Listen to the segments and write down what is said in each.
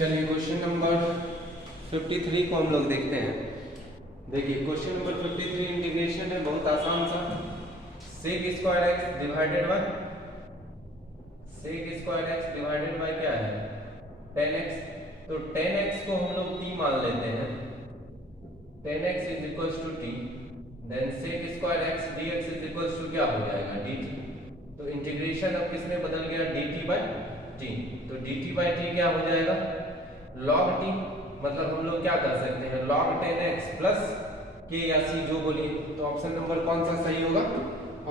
चलिए question number 53 को हम लोग देखते हैं। देखिए क्वेश्चन नंबर 53 इंटीग्रेशन है, बहुत आसान सा। Sec square X divided by क्या है 10x। तो 10x को हम लोग t मान लेते हैं। 10x is equals to t, then sec square x dx is equals to क्या हो जाएगा dt। तो इंटीग्रेशन अब किस में बदल गया dt बाय t। तो dt बाय t क्या हो जाएगा log t, मतलब हम लोग क्या कर सकते हैं log 10x प्लस k या c जो बोलिए। तो ऑप्शन नंबर कौन सा सही होगा?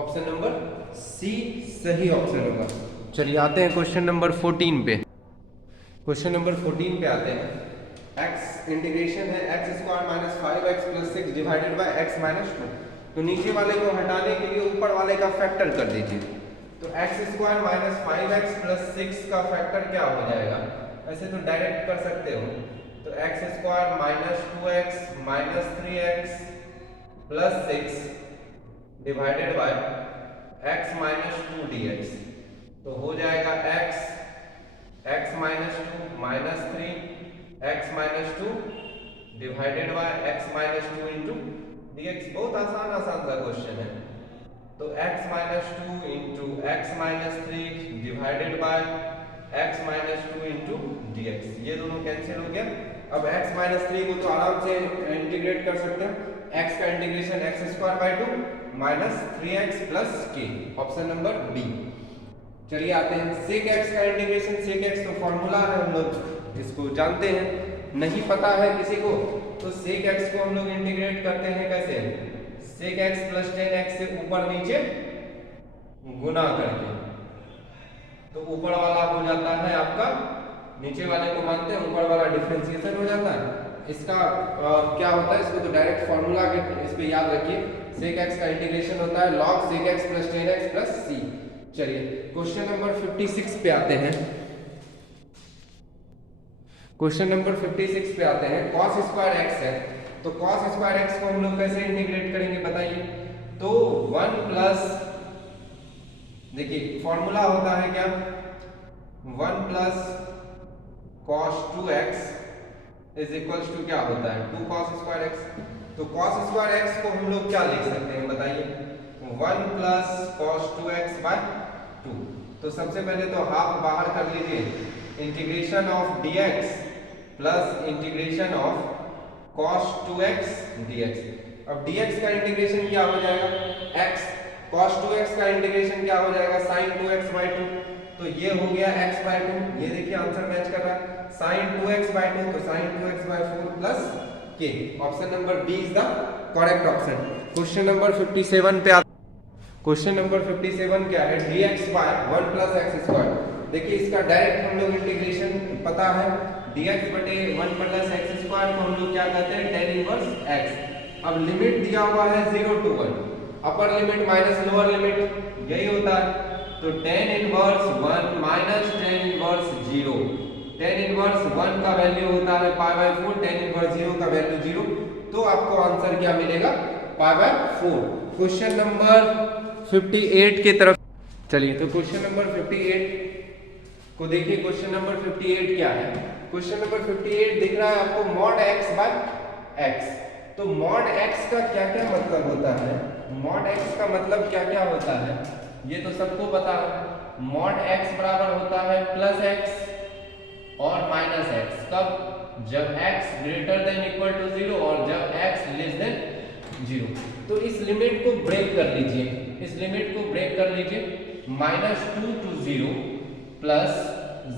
ऑप्शन नंबर सी सही ऑप्शन होगा। चलिए आते हैं क्वेश्चन नंबर 14 पे। क्वेश्चन नंबर 14 पे आते हैं। x इंटीग्रेशन है x square minus 5x plus 6 divided by x minus 2। तो नीचे वाले को हटाने के लिए ऊपर वाले का फैक्टर कर दीजिए। तो x square minus 5x plus 6 का फैक्टर क्या हो जाएगा? ऐसे तो डायरेक्ट कर सकते हो। तो x square minus 2x minus 3x plus 6 divided by x minus 2 dx। तो हो जाएगा x minus 2 minus 3 x minus 2 divided by x minus 2 into dx। बहुत आसान सा क्वेश्चन है। तो x minus 2 into x minus 3 divided by x minus 2 into dx, ये दोनों कैंसिल हो गया। अब x माइनस 3 को तो आराम से इंटीग्रेट कर सकते हैं। x का integration X square by 2 minus 3x plus k, option number B. चलिए आते हैं सेक x का इंटीग्रेशन। सेक x तो फॉर्मूला है, हम लोग इसको जानते हैं। नहीं पता है किसी को तो सेक x को हम लोग इंटीग्रेट करते हैं कैसे? सेक x प्लस 10x से ऊपर नीचे गुना करके। तो ऊपर वाला हो जाता है आपका, नीचे वाले को मानते हैं, ऊपर वाला डिफरेंशिएशन हो जाता है। इसका क्या होता है, इसको तो डायरेक्ट फॉर्मूला के इस पे याद रखिए। सेक x का इंटीग्रेशन होता है log सेक x plus 10x plus c। चलिए क्वेश्चन नंबर 56 पे आते हैं। क्वेश्चन नंबर 56 पे आते हैं। cos स्क्वायर x है, तो cos स्क्वायर x को हम लोग कैसे इंटीग्रेट करेंगे बताइए? तो 1 प्लस, देखिए फॉर्मूला होता है क्या 1 plus cos 2x is equals to क्या होता है 2 cos स्क्वायर x। तो cos स्क्वायर x को हम लोग क्या लिख सकते हैं बताइए? 1 प्लस cos 2x बाय 2। तो सबसे पहले तो हाफ बाहर कर लीजिए, integration of dx plus integration of cos 2x dx। अब dx का इंटीग्रेशन क्या हो जाएगा x, cos 2x का इंटीग्रेशन क्या हो जाएगा sin 2x बाय 2। तो ये हो गया x बाय 2, ये देखिए आंसर मैच कर रहा है। sin 2x बाय 2 तो sin 2x by 4 plus k, option number B is the correct option. Question number 57 पे क्वेश्चन नंबर 57 क्या है? dx बाय 1 प्लस x स्क्वायर। देखिए इसका डायरेक्ट हम लोग इंटीग्रेशन पता है, dx बटे 1 प्लस x स्क्वायर को हम लोग क्या कहते हैं tan इनवर्स x। अब लिमिट दिया हुआ है 0 to 1, upper limit minus lower limit, यही होता है। तो tan inverse 1 minus tan inverse 0। tan inverse 1 का वैल्यू होता है पाई बाय 4, tan इनवर्स 0 का वैल्यू 0। तो आपको आंसर क्या मिलेगा पाई बाय 4। क्वेश्चन नंबर 58 की तरफ चलिए। तो क्वेश्चन नंबर 58 को देखिए। क्वेश्चन नंबर 58 क्या है? क्वेश्चन नंबर 58 दिख रहा है आपको मॉड x बाय x। तो मॉड x का क्या क्या मतलब होता है? मॉड x का मतलब क्या क्या होता है ये तो सबको पता है। मॉड x बराबर होता है प्लस x और माइनस x। कब? जब x greater than equal to 0 और जब x लेस देन 0। तो इस लिमिट को ब्रेक कर लीजिए, इस लिमिट को ब्रेक कर लीजिए। -2 to 0 प्लस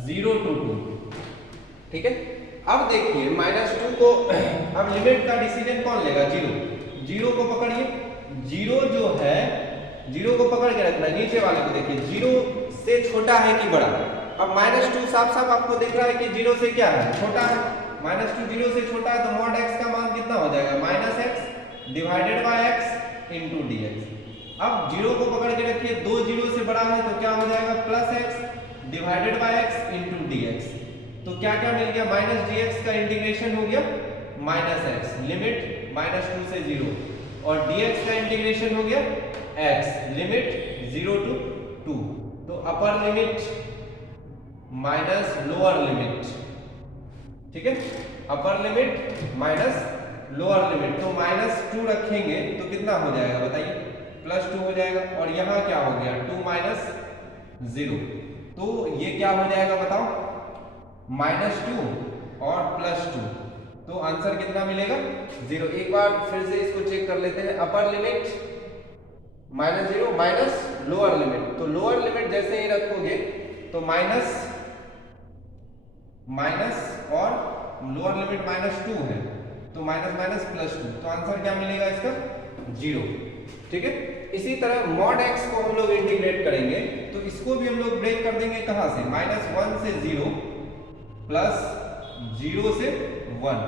0 to 2, ठीक है। अब देखिए -2 को, अब लिमिट का डिसीजन कौन लेगा? 0 को पकड़िए। 0 जो है 0 को पकड़ के रखना, नीचे वाले को देखिए 0 से छोटा है कि बड़ा। अब -2 साफ साफ आपको दिख रहा है कि 0 से क्या है छोटा है। -2 0 से छोटा है तो मॉड x का मान कितना हो जाएगा -x divided by x into dx। अब 0 को पकड़ के रखिए, 2 0 से बड़ा है तो क्या हो जाएगा +x divided by x into dx। तो क्या क्या मिल गया? माइनस dx का इंटीग्रेशन हो गया -x, लिमिट -2 से 0, और dx का इंटीग्रेशन हो गया x, लिमिट 0 to 2। तो अपर लिमिट माइनस लोअर लिमिट, ठीक है, अपर लिमिट माइनस लोअर लिमिट, तो -2 रखेंगे तो कितना हो जाएगा बताइए, +2 हो जाएगा। और यहाँ क्या हो गया 2 - 0, तो ये क्या हो जाएगा बताओ, -2 और +2, तो आंसर कितना मिलेगा 0। एक बार फिर से इसको चेक कर लेते हैं, upper limit -0 minus lower limit, तो लोअर लिमिट जैसे ही रखोगे तो माइनस और लोअर लिमिट -2 है, तो माइनस +2, तो आंसर क्या मिलेगा इसका 0। ठीक है, इसी तरह mod x को हम लोग इंटीग्रेट करेंगे तो इसको भी हम लोग ब्रेक कर देंगे कहां से, -1 से 0 प्लस 0 से 1,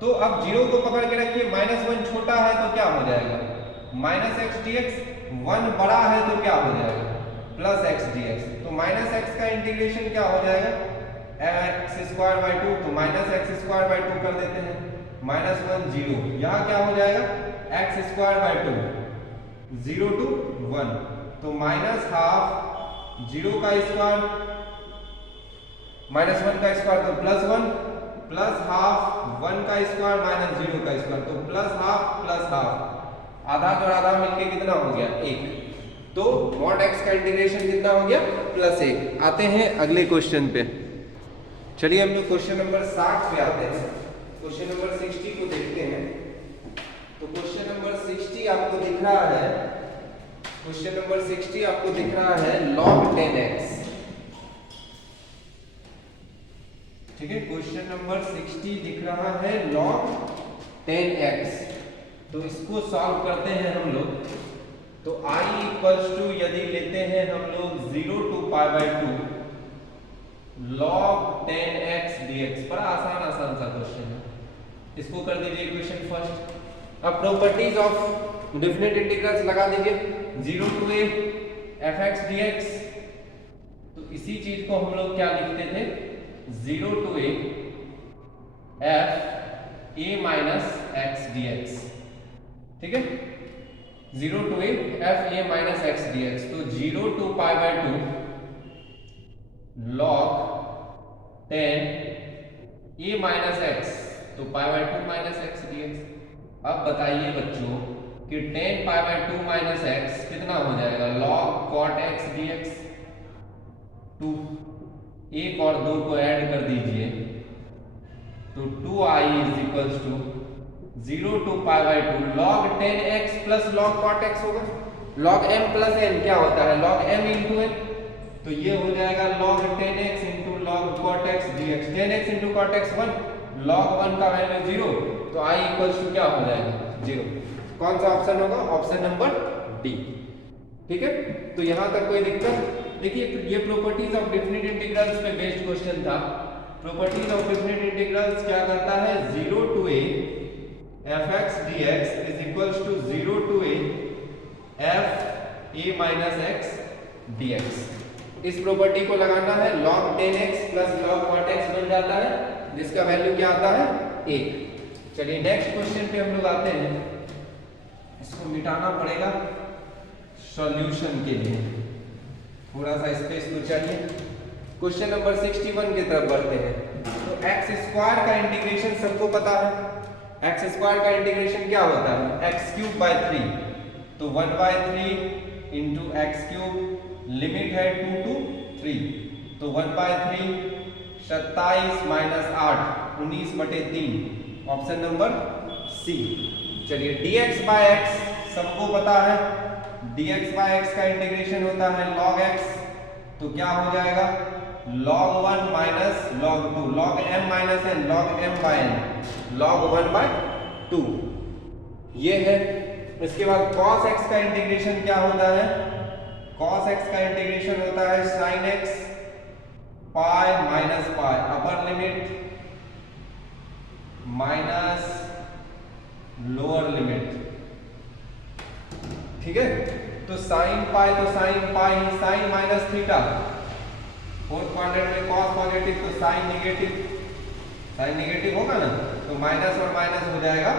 तो अब 0 को पकड़ के रखिए, -1 छोटा है तो क्या हो जाएगा -x dx, 1 बड़ा है तो क्या हो जाएगा +x dx, तो -x का इंटीग्रेशन क्या हो जाएगा x²/2, तो -x²/2 कर देते हैं, -1 0, यहाँ क्या हो जाएगा x²/2, 0 to 1, तो -12 0 का स्क्वायर -1 का स्क्वायर तो +1 प्लस हाफ 1 का स्क्वायर माइनस 0 का स्क्वायर, तो प्लस हाफ, आधा और आधा मिलके कितना हो गया 1, तो mod x का इंटीग्रेशन कितना हो गया +1। आते हैं अगले क्वेश्चन पे, चलिए हम लोग क्वेश्चन नंबर 60 पे आते हैं, क्वेश्चन नंबर 60 को देखते हैं। तो क्वेश्चन नंबर 60 आपको दिख रहा है, क्वेश्चन नंबर 60 आपको दिख रहा है log 10x, ठीक है, क्वेश्चन नंबर 60 दिख रहा है log 10x, तो इसको सॉल्व करते हैं हम लोग। तो I = यदि लेते हैं हम लोग 0 to π/2 log 10x dx, बड़ा आसान सा क्वेश्चन है, इसको कर दीजिए इक्वेशन फर्स्ट। अब प्रॉपर्टीज ऑफ डेफिनेट इंटीग्रल्स लगा दीजिए, 0 to a fx dx, तो इसी चीज को हम लोग क्या लिखते थे 0 to a f a minus x dx, ठीक है, 0 to a f a minus x dx, तो 0 to π/2 log 10 a minus x, तो π/2 minus x dx। अब बताइए बच्चों कि 10 π/2 minus x कितना हो जाएगा log cot x dx, 2, 1 और 2 को ऐड कर दीजिए, तो 2i = 0 to π/2 log 10x plus log cot x होगा, log m plus n क्या होता है log m into n, तो ये हो जाएगा log 10x into log cot x dx, 10x into cot x 1, log 1 का वैल्यू 0, तो i = क्या हो जाएगा 0। कौन सा ऑप्शन होगा, ऑप्शन नंबर डी, ठीक है। तो यहां तक कोई दिक्कत, देखिए ये प्रॉपर्टीज ऑफ डेफिनिट इंटीग्रल्स पे बेस्ड क्वेश्चन था। प्रॉपर्टीज ऑफ डेफिनिट इंटीग्रल्स क्या करता है 0 to a fx dx = 0 to a f a minus x dx। इस प्रॉपर्टी को लगाना है, log 10x plus log cot x बन जाता है, जिसका वैल्यू क्या आता है 1। चलिए नेक्स्ट क्वेश्चन पे हम लोग आते हैं, इसको मिटाना पड़ेगा सॉल्यूशन के लिए, थोड़ा सा स्पेस तो चाहिए। क्वेश्चन नंबर 61 की तरफ बढ़ते हैं। तो x² का इंटीग्रेशन सबको पता है, x² का इंटीग्रेशन क्या होता है x³/3, तो 1/3 into x³ लिमिट है 2 to 3, तो 1/3 27 - 8 19/3, ऑप्शन नंबर सी। चलिए dx/x सबको पता है, dx/x का इंटीग्रेशन होता है log x, तो क्या हो जाएगा log 1 minus log 2, log m minus n, log m/n, log 1/2 ये है। इसके बाद cos x का इंटीग्रेशन क्या होता है, cos x का इंटीग्रेशन होता है sin x pi minus pi, upper limit minus lower limit, ठीक है। तो साइन पाई तो sine pi, sine minus theta, fourth quadrant में cos पॉजिटिव तो साइन नेगेटिव, साइन नेगेटिव होगा ना, तो माइनस और माइनस हो जाएगा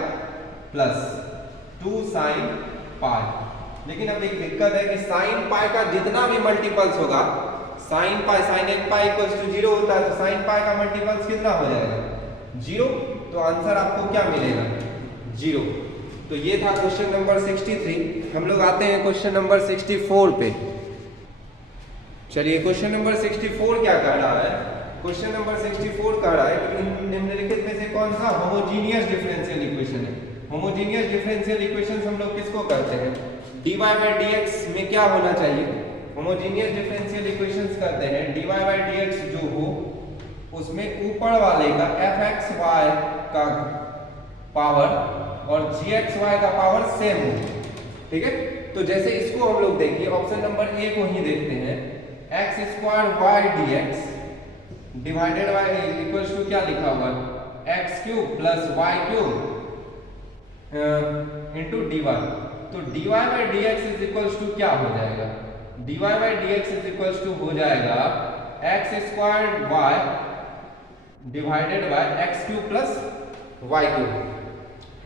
प्लस 2 साइन पाई। लेकिन अब एक दिक्कत है कि साइन पाई का जितना भी मल्टीपल्स होगा, साइन पाई sin 1 पाई = 0 होता है, तो साइन पाई का मल्टीपल्स कितना हो जाएगा 0, तो आंसर आपको क्या मिलेगा 0। तो ये था क्वेश्चन नंबर 63। हम लोग आते हैं क्वेश्चन नंबर 64 पे। चलिए क्वेश्चन नंबर 64 क्या कह रहा है? क्वेश्चन नंबर 64 कह रहा है कि निम्नलिखित में से कौन सा होमोजीनियस डिफरेंशियल इक्वेशन है। होमोजीनियस डिफरेंशियल इक्वेशंस हम लोग किसको कहते हैं? dy by dx में क्या होना चाहिए? होमोजीनियस डिफरेंशियल इक्वेशंस कहते हैं dy by dx जो हो उसमें ऊपर वाले का fxy का पावर और gxy का पावर सेम हो। ठीक है, तो जैसे इसको हम लोग देखिए, ऑप्शन नंबर ए को ही देखते हैं। x square y dx divided by equals to क्या लिखा हुआ है? x cube plus y cube into dy। तो dy by dx is equals to क्या हो जाएगा? dy by dx is equals to हो जाएगा x square y divided by x cube plus y cube.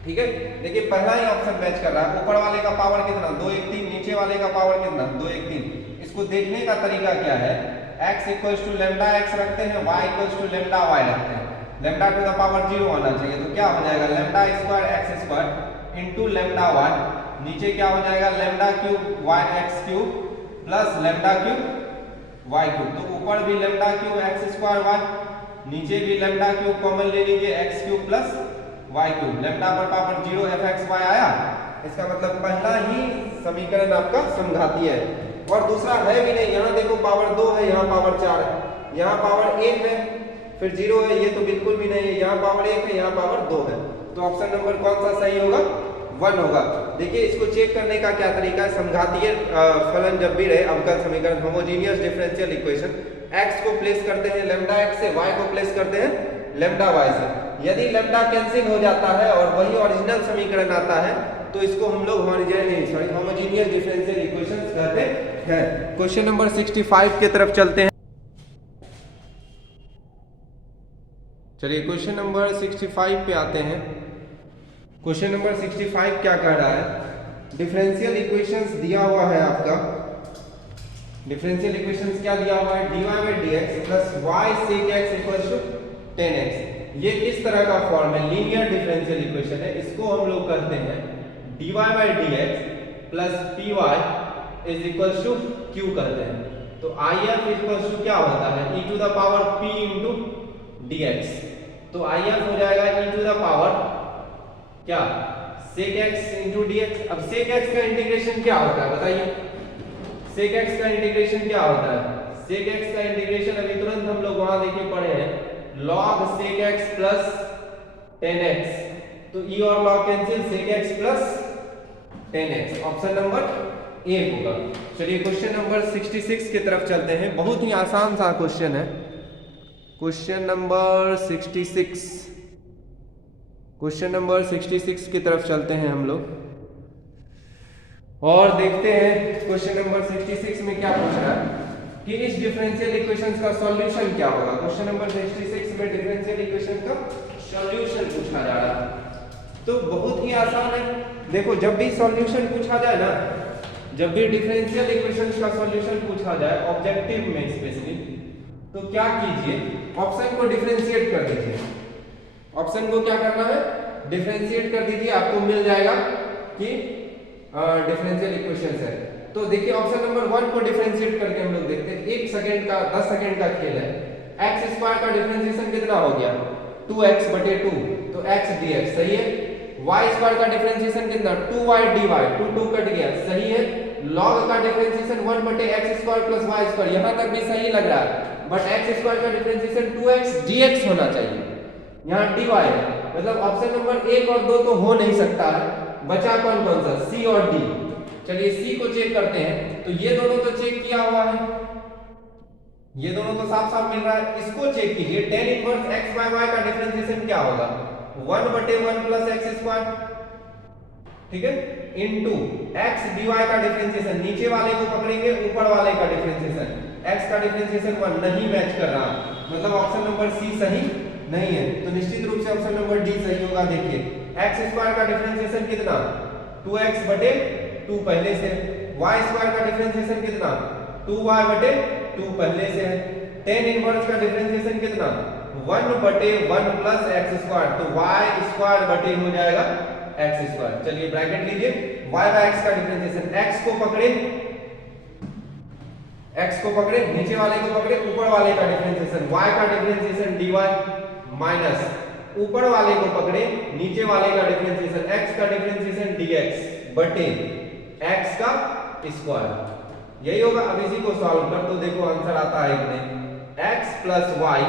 ठीक है, देखिए पहला ही ऑप्शन मैच कर रहा है। ऊपर वाले का पावर कितना 2 1 3, नीचे वाले का पावर कितना 2 1 3। इसको देखने का तरीका क्या है? x equals to lambda x रखते हैं, y equals to lambda y रखते हैं। लैम्डा टू द पावर 0 आना चाहिए, तो क्या हो जाएगा lambda square x square into lambda y। नीचे क्या हो जाएगा lambda cube y x cube plus lambda cube y cube. तो ऊपर भी lambda cube x square y, नीचे भी लैम्डा क्यूब कॉमन ले लीजिए x cube plus y cube. Lambda पर पावर 0 fxy आया। इसका मतलब पहला ही समीकरण आपका समघातीय है और दूसरा है भी नहीं। यहाँ देखो पावर 2 है, यहाँ पावर 4 है, यहाँ पावर 1 है, फिर 0 है, ये तो बिल्कुल भी नहीं है। यहाँ पावर 1 है, यहाँ पावर 2 है। तो ऑप्शन नंबर कौन सा सही होगा? 1 होगा। देखिए इसको चेक करने का क्या तरीका है? समघातीय फलन जब भी रहे, अवकल समीकरण होमोजीनियस डिफरेंशियल इक्वेशन, x को प्लेस करते हैं लैम्डा x से, y को प्लेस करते हैं लैम्डा y से। यदि लैम्डा कैंसिल हो जाता है और वही ओरिजिनल समीकरण आता है तो इसको हम लोग होमोजीनियस डिफरेंशियल इक्वेशंस कहते हैं। क्वेश्चन नंबर 65 की तरफ चलते हैं। चलिए क्वेश्चन नंबर 65 पे आते हैं। क्वेश्चन नंबर 65 क्या कह रहा है? डिफरेंशियल इक्वेशंस दिया हुआ है आपका। डिफरेंशियल इक्वेशंस क्या दिया हुआ है? dy by dx plus y sec x equals to 10x। ये किस तरह का फॉर्म है? लीनियर डिफरेंशियल इक्वेशन है। इसको हम लोग कहते हैं dy by dx plus py is equals to q कहते हैं। तो if इक्वल्स टू क्या होता है? e to the power p into dx। तो if हो जाएगा e टू द पावर क्या sec x इंटू dx। अब sec x का इंटीग्रेशन क्या होता है बताइए? sec x का इंटीग्रेशन क्या होता है? sec x का इंटीग्रेशन अभी तुरंत हम लोग वहां देखिए पढ़े हैं log sec x plus 10x। तो e और log cancel, sec x plus 10x option number A होगा। चलिए क्वेश्चन नंबर 66 की तरफ चलते हैं। बहुत ही आसान सा क्वेश्चन है। क्वेश्चन नंबर 66, क्वेश्चन नंबर 66 की तरफ चलते हैं हम लोग और देखते हैं क्वेश्चन नंबर 66 में क्या पूछ रहा है कि इस डिफरेंशियल इक्वेशंस का सॉल्यूशन क्या होगा। क्वेश्चन नंबर 66 में डिफरेंशियल इक्वेशन का सॉल्यूशन पूछा जा रहा है। तो बहुत ही आसान है। देखो जब भी सॉल्यूशन पूछा जाए ना, जब भी डिफरेंशियल इक्वेशंस का सॉल्यूशन पूछा जाए ऑब्जेक्टिव में स्पेशली, तो क्या कीजिए ऑप्शन को डिफरेंशिएट कर दीजिए। ऑप्शन को क्या करना है? डिफरेंशिएट कर दीजिए, आपको मिल जाएगा कि डिफरेंशियल इक्वेशंस है। तो देखिए ऑप्शन नंबर 1 को डिफरेंशिएट करके हम लोग देखते हैं। 1 सेकंड का 10 सेकंड का खेल है। x स्क्वायर का डिफरेंशिएशन कितना हो गया? 2x बटे 2, तो x dx सही है। y स्क्वायर का डिफरेंशिएशन कितना? 2y dy, 2 कट गया सही है। log का डिफरेंशिएशन 1 बटे x square plus y square, यहां तक भी सही लग रहा है। बट x स्क्वायर का डिफरेंशिएशन 2x dx होना चाहिए, यहां dy है। मतलब ऑप्शन नंबर 1 और 2 तो हो नहीं सकता है। बचा कौन कौन सा? c और d। चलिए c को चेक करते हैं। तो ये दोनों तो चेक किया हुआ है, ये दोनों तो साफ साफ मिल रहा है। इसको चेक कीजिए, tan inverse x by y का डिफरेंशिएशन क्या होगा? 1 बटे 1 प्लस x स्क्वायर, ठीक है, इनटू x dy का डिफरेंशिएशन, नीचे वाले को पकड़ेंगे ऊपर वाले का डिफरेंशिएशन, x का डिफरेंशिएशन 1 नहीं मैच कर रहा, मतलब ऑप्शन नंबर सी सही नहीं है। तो निश्चित रूप से ऑप्शन नंबर डी सही होगा। देखिए x स्क्वायर का डिफरेंशिएशन कितना? 2x बटे 2 पहले से। y स्क्वायर का डिफरेंशिएशन कितना? 2y बटे 2 पहले से है। tan इनवर्स का डिफरेंशिएशन कितना? 1/1 प्लस एक्स स्क्वायर, तो वाई स्क्वायर बटे हो जाएगा एक्स स्क्वायर। चलिए ब्रैकेट लीजिए, वाई बाय एक्स का डिफरेंशिएशन, एक्स को पकड़े, नीचे वाले को पकड़े, ऊपर वाले का डिफरेंशिएशन, y का डिफरेंशिएशन dy माइनस ऊपर वाले को पकड़े, नीचे वाले का डिफरेंशिएशन, x का डिफरेंशिएशन dx बटे x का स्क्वायर। यही होगा। अब इसी को सॉल्व कर तो देखो आंसर आता है इतने x प्लस y,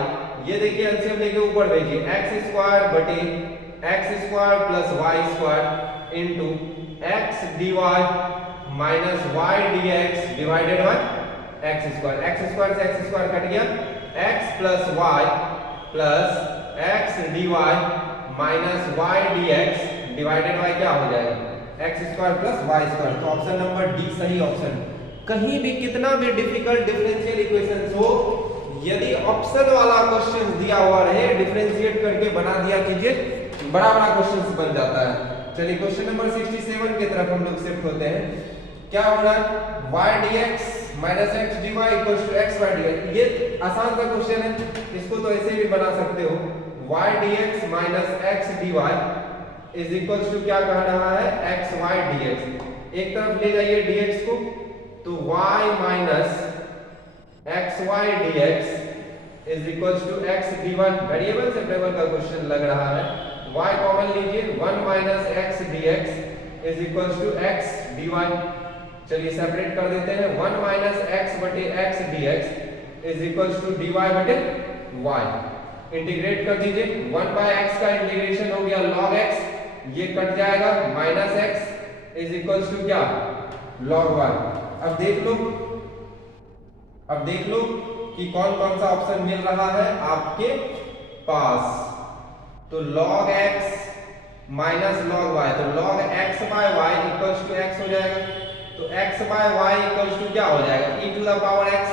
ये देखिए एलसीएम लेके ऊपर भेजिए, x स्क्वायर बटे x square plus y square into x dy minus y dx divided by x square. x square से x स्क्वायर कट गया, x plus y plus x dy minus y dx divided by क्या हो जाएगा, x square plus y square. तो option number D सही option. कहीं भी कितना भी डिफिकल्ट डिफरेंशियल इक्वेशंस हो, यदि ऑप्शन वाला क्वेश्चन दिया हुआ रहे, डिफरेंशिएट करके बना दिया कीजिए, बड़ा बड़ा क्वेश्चन बन जाता है। चलिए क्वेश्चन नंबर 67 की तरफ हम लोग शिफ्ट होते हैं। क्या हो रहा है, y dx minus x dy equals to x y dx। ये आसान सा क्वेश्चन है, इसको तो ऐसे भी बना सकते हो, y dx minus x dy is equals to क्या कह रहा है, x y dx। एक तरफ ले जाइए dx को, तो y minus x y dx is equals to x dy। Variable separable का क्वेश्चन लग रहा है, y कॉमन लीजिए, 1 minus x dx is equals to x dy। चलिए सेपरेट कर देते हैं, 1 माइनस x बटे x dx is equals to dy बटे y। इंटीग्रेट कर दीजिए, 1 बाय x का इंटीग्रेशन हो गया log x, ये कट जाएगा, minus x is equals to क्या, log y। अब देख लो कि कौन कौन सा ऑप्शन मिल रहा है आपके पास। तो log x minus log y, तो log x by y equals to x हो जाएगा, तो x by y equals to क्या हो जाएगा, e to the power x,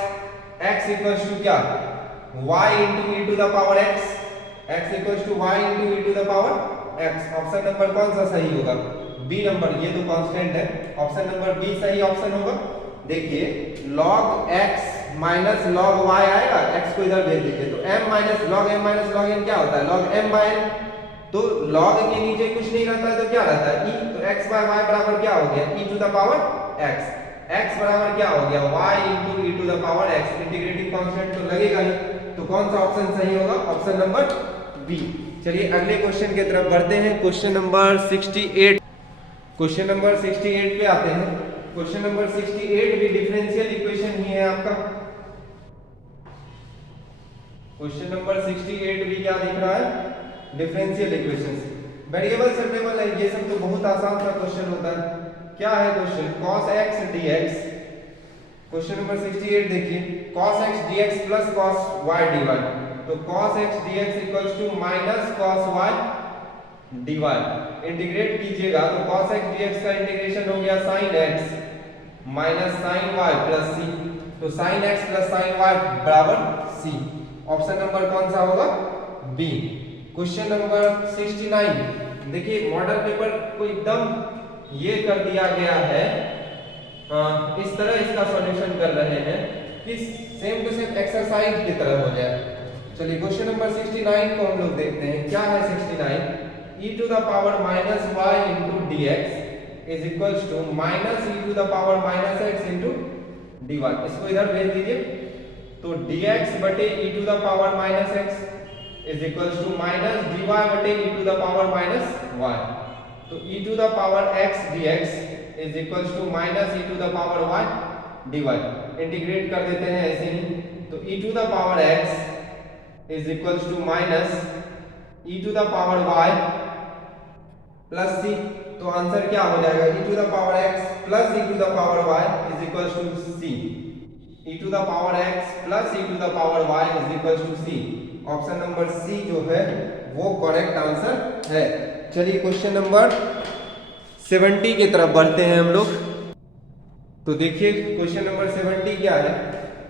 x equals to क्या, y into e to the power x, x equals to y into e to the power x। Option number कौन सा सही होगा, B number, ये तो कांस्टेंट है, ऑप्शन नंबर बी सही option होगा। देखिए log x minus log y आएगा, x को इधर भेज दीजिए, तो m minus log m minus log n क्या होता है, log m बाय n। तो log के नीचे कुछ नहीं रहता है तो क्या रहता है, e, तो x बाय y बराबर क्या हो गया, e to the power x, x बराबर क्या हो गया, y into e to the power x। Integrating constant तो लगेगा ही, तो कौन सा ऑप्शन सही होगा, ऑप्शन नंबर बी। चलिए अगले क्वेश्चन की तरफ बढ़ते हैं, क्वेश्चन नंबर 68। क्वेश्चन नंबर 68 पे आते हैं। क्वेश्चन नंबर 68 भी डिफरेंशियल इक्वेशन ही है आपका। क्वेश्चन नंबर 68 भी क्या दिख रहा है, डिफरेंशियल इक्वेशंस, वेरिएबल सेपरेबल है, ये सब तो बहुत आसान सा क्वेश्चन होता है। क्या है question, cos x dx। Question number 68 देखिए, cos x dx plus cos y dy, तो cos x dx equals to minus cos y dy। Integrate कीजिएगा तो cos x dx का इंटीग्रेशन हो गया sin x minus sin y plus c, तो sin x plus sin y बराबर c। Option number कौन सा होगा, बी। क्वेश्चन नंबर 69 देखिए, मॉडल पेपर को एकदम ये कर दिया गया है, इस तरह इसका सॉल्यूशन कर रहे हैं कि सेम टू सेम एक्सरसाइज की तरह हो जाए। चलिए क्वेश्चन नंबर 69 को हम लोग देखते हैं। क्या है 69, e to the power minus y into D X is equals to minus e to the power minus x into D Y. इसको इधर भेज दीजिए, तो dx बटे e to the power minus x is equals to minus dy बटे e to the power minus y। तो e to the power x dx is equals to minus e to the power y dy। Integrate कर देते हैं ऐसे ही, तो e to the power x is equals to minus e to the power y plus c। तो answer क्या हो जाएगा, e to the power x plus e to the power y is equals to c। e to the power x plus e to the power y is equals to c। Option number C जो है वो correct answer है। चलिए question number 70 की तरफ बढ़ते हैं हम लोग। तो देखिए क्वेश्चन नंबर 70 क्या है,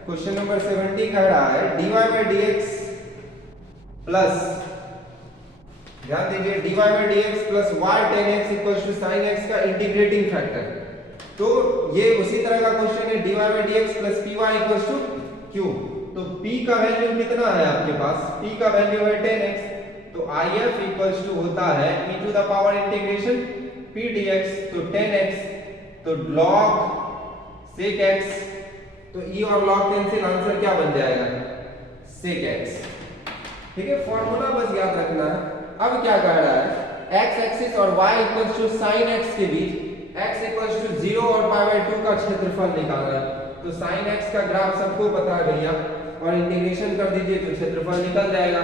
क्वेश्चन नंबर 70 कह रहा है dy बाई dx प्लस, ध्यान दीजिए, dy by dx plus y tan x equals to sin x का इंटीग्रेटिंग फैक्टर। तो ये उसी तरह का क्वेश्चन है, dy by dx plus py equals to q। तो p का वैल्यू कितना है आपके पास, p का वैल्यू है 10x, तो if इक्वल्स टू होता है e to the power integration p dx, तो 10x, तो log sec x, तो e और log कैंसिल, आंसर क्या बन जाएगा sec x। ठीक है, फॉर्मूला बस याद रखना है। अब क्या कह रहा है, x एक्सिस और y equals to sin x के बीच x इक्वल्स टू 0 और π/2 का क्षेत्रफल निकालना है। तो sin x का ग्राफ सबको पता है भैया, और इंटीग्रेशन कर दीजिए तो क्षेत्रफल निकल जाएगा।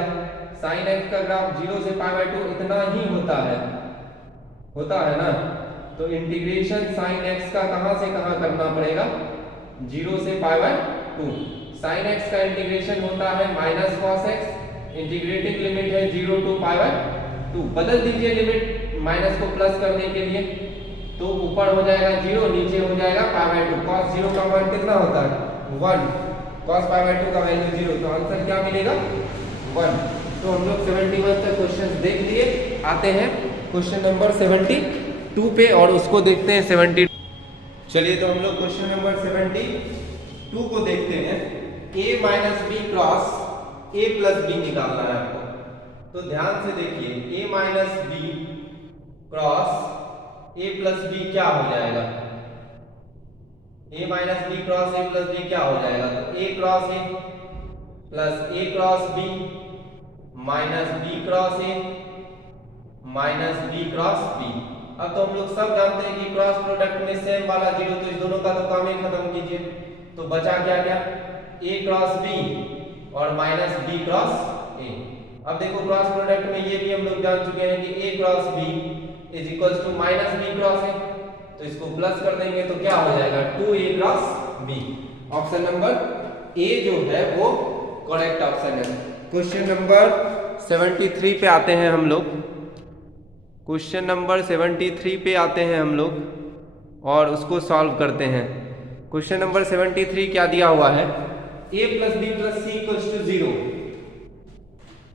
sin x का ग्राफ 0 से π/2 इतना ही होता है ना, तो इंटीग्रेशन sin x का कहां से कहां करना पड़ेगा, 0 से π/2। sin x का इंटीग्रेशन होता है minus cos x, integrating limit है 0 टू π/2, बदल दीजिए लिमिट माइनस को प्लस करने के लिए, तो ऊपर हो जाएगा 0, नीचे हो जाएगा π/2। cos 0 का मान कितना होता है 1, cos π/2 का वैल्यू 0, तो आंसर क्या मिलेगा 1। तो हम लोग 71 तक क्वेश्चन देख लिए, आते हैं क्वेश्चन नंबर 72 पे और उसको देखते हैं 70। चलिए तो हम लोग क्वेश्चन नंबर 72 को देखते हैं। a minus B cross a plus B निकालना है आपको, तो ध्यान से देखिए a minus B cross a plus B क्या हो जाएगा, a minus B cross a plus B क्या हो जाएगा, तो a cross a plus a cross b minus b cross a minus b cross b। अब तो हम लोग सब जानते हैं कि क्रॉस प्रोडक्ट में सेम वाला 0, तो इस दोनों का तो काम ही खत्म कीजिए, तो बचा क्या क्या a क्रॉस b और माइनस b क्रॉस a। अब देखो क्रॉस प्रोडक्ट में ये भी हम लोग जान चुके हैं कि a cross b is equals to minus b cross a, तो इसको प्लस कर देंगे तो क्या हो जाएगा 2a cross b। Option number a जो है वो करेक्ट ऑप्शन है। क्वेश्चन नंबर 73 पे आते हैं हम लोग, क्वेश्चन नंबर 73 पे आते हैं हम लोग और उसको सॉल्व करते हैं। क्वेश्चन नंबर 73 क्या दिया हुआ है, a plus B plus C equals to 0।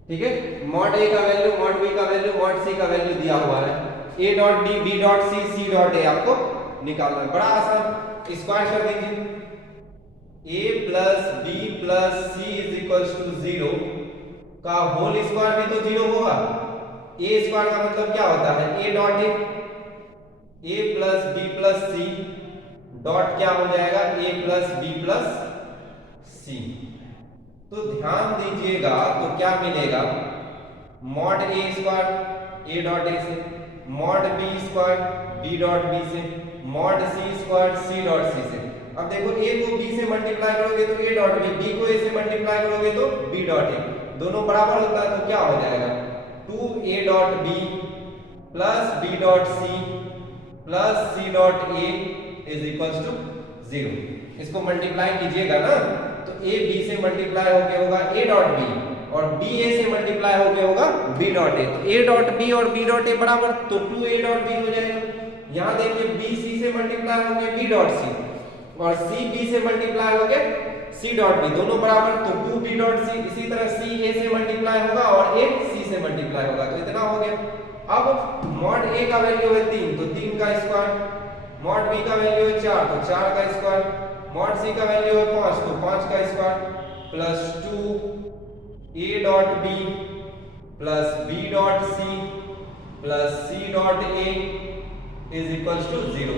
ठीक है, मॉड a का वैल्यू, मॉड b का वैल्यू, मॉड c का वैल्यू दिया हुआ है, a dot b, b dot c, c dot a आपको निकालना है। बड़ा आसान, स्क्वायर कर दीजिए। a plus b plus c is equals to 0 का होल स्क्वायर भी तो 0 होगा। a स्क्वायर का मतलब क्या होता है, a dot a plus b plus c dot क्या हो जाएगा, a plus b plus c। तो ध्यान दीजिएगा तो क्या मिलेगा, mod a square a dot a से, mod b square b dot b से, mod c square c dot c से। अब देखो a को b से मल्टीप्लाई करोगे तो a डॉट b, b को a से मल्टीप्लाई करोगे तो b डॉट a, दोनों बराबर होता है तो क्या हो जाएगा 2a dot b plus b dot c plus c dot a is equals to 0। इसको मल्टीप्लाई कीजिएगा ना तो a b से मल्टीप्लाई होके होगा a डॉट b और b a से मल्टीप्लाई होके होगा b डॉट a, तो a डॉट b और b डॉट a बराबर, तो 2a डॉट b हो जाएगा। यहाँ देखिए b c से मल्टीप्लाई होके b डॉट c और c b से मल्टीप्लाई होके c डॉट b, दोनों बराबर, तो 2b डॉट c। इसी तरह c a से मल्टीप्लाई होगा और a c से मल्टीप्लाई होगा, तो इतना हो गया। अब मॉड a का वैल्यू है 3, तो 3 का स्क्वायर, मॉड b का वैल्यू है 4, तो 4 का स्क्वायर, मॉड c का वैल्यू है 5, तो 5 का square, plus 2a dot b plus b dot c plus c dot a is equals to 0।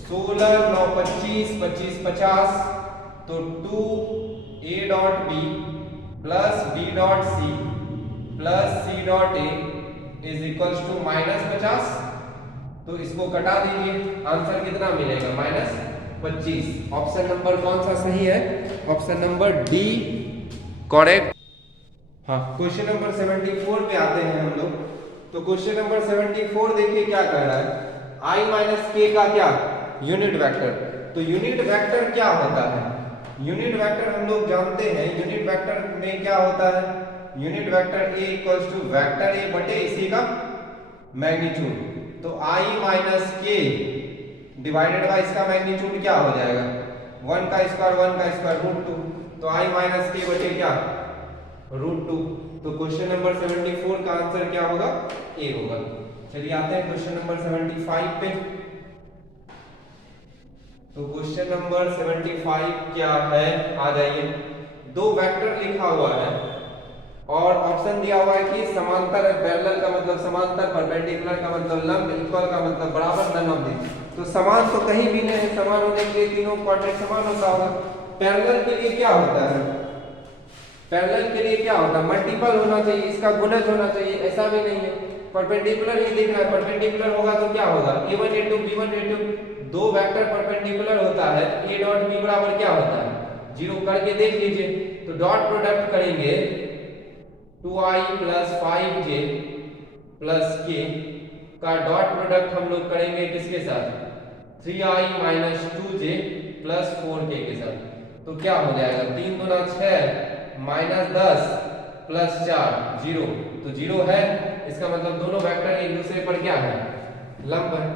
16 9 25 25 50, तो 2a dot b plus b dot c plus c dot a is equals to -50, तो इसको कटा दीजिए, answer कितना मिलेगा -25। Option number कौन सा सही है, ऑप्शन नंबर डी करेक्ट। हाँ, क्वेश्चन नंबर 74 पे आते हैं हम लोग। तो क्वेश्चन नंबर 74 देखिए क्या कह रहा है, i माइनस k का क्या यूनिट वेक्टर। तो यूनिट वेक्टर क्या होता है, यूनिट वेक्टर हम लोग जानते हैं, यूनिट वेक्टर में क्या होता है, unit vector a equals to vector a बटे इसी का मैग्नीट्यूड। तो i minus k divided by इसका मैग्नीट्यूड क्या हो जाएगा, 1 का स्क्वायर √2, तो i माइनस k बटे क्या √2। तो क्वेश्चन नंबर 74 का आंसर क्या होगा, ए होगा। चलिए आते हैं क्वेश्चन नंबर 75 पे। तो क्वेश्चन नंबर 75 क्या है, आ जाइए। दो वेक्टर लिखा हुआ है और ऑप्शन दिया हुआ है कि समांतर, पैरेलल का मतलब समांतर, परपेंडिकुलर का मतलब लंब, इक्वल का मतलब बराबर, नन ऑफ दिस। तो समान तो कहीं भी नहीं है, समान होने के लिए तीनों क्वाड्रेंट समान होता होगा। पैरेलल के लिए क्या होता है, पैरेलल के लिए क्या होता है, मल्टीपल होना चाहिए, इसका गुणज होना चाहिए, ऐसा भी नहीं है। परपेंडिकुलर ही दिख रहा है, परपेंडिकुलर होगा तो क्या होगा, a1 a2 b1 a2, दो वेक्टर परपेंडिकुलर होता है, a डॉट b बराबर क्या होता है, 0 करके देख लीजिए। तो डॉट प्रोडक्ट करेंगे 2i plus 5j plus k का डॉट प्रोडक्ट हम लोग करेंगे किसके साथ, 3i minus 2j plus 4k के साथ। तो क्या हो जाएगा, 3 गुना 6 माइनस 10 प्लस 4 0, तो 0 है, इसका मतलब दोनों वेक्टर एक दूसरे पर क्या है, लंब है।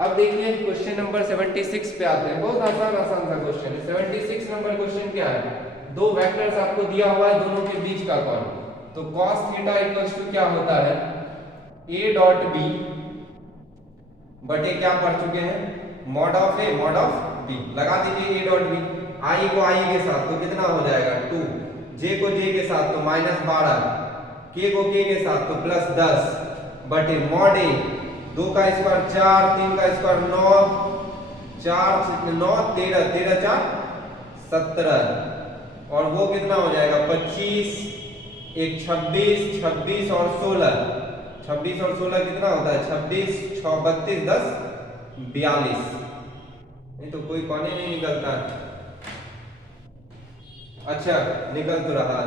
अब देखिए क्वेश्चन नंबर 76 पे आते हैं, बहुत आसान आसान सा क्वेश्चन है। 76 नंबर क्वेश्चन क्या है, दो वेक्टर्स आपको दिया हुआ है, दोनों के बीच का कोण, तो cos थीटा इक्वल्स टू क्या होता है, a डॉट b बटे क्या पढ़ चुके हैं, mod of a mod of b, लगा दीजिए a डॉट b, i को i के साथ तो कितना हो जाएगा 2, j को j के साथ तो माइनस 12, k को k के साथ तो प्लस 10 बटे मॉड a, 2 का स्क्वायर 4, 3 का स्क्वायर 9, 4 9 13, 13 4 17, और वो कितना हो जाएगा 25, एक 26, 26 और 16, 26 और 16 कितना होता है 26, 6 32 10 42, नहीं तो कोई कोने नहीं निकलता। अच्छा निकल तो रहा,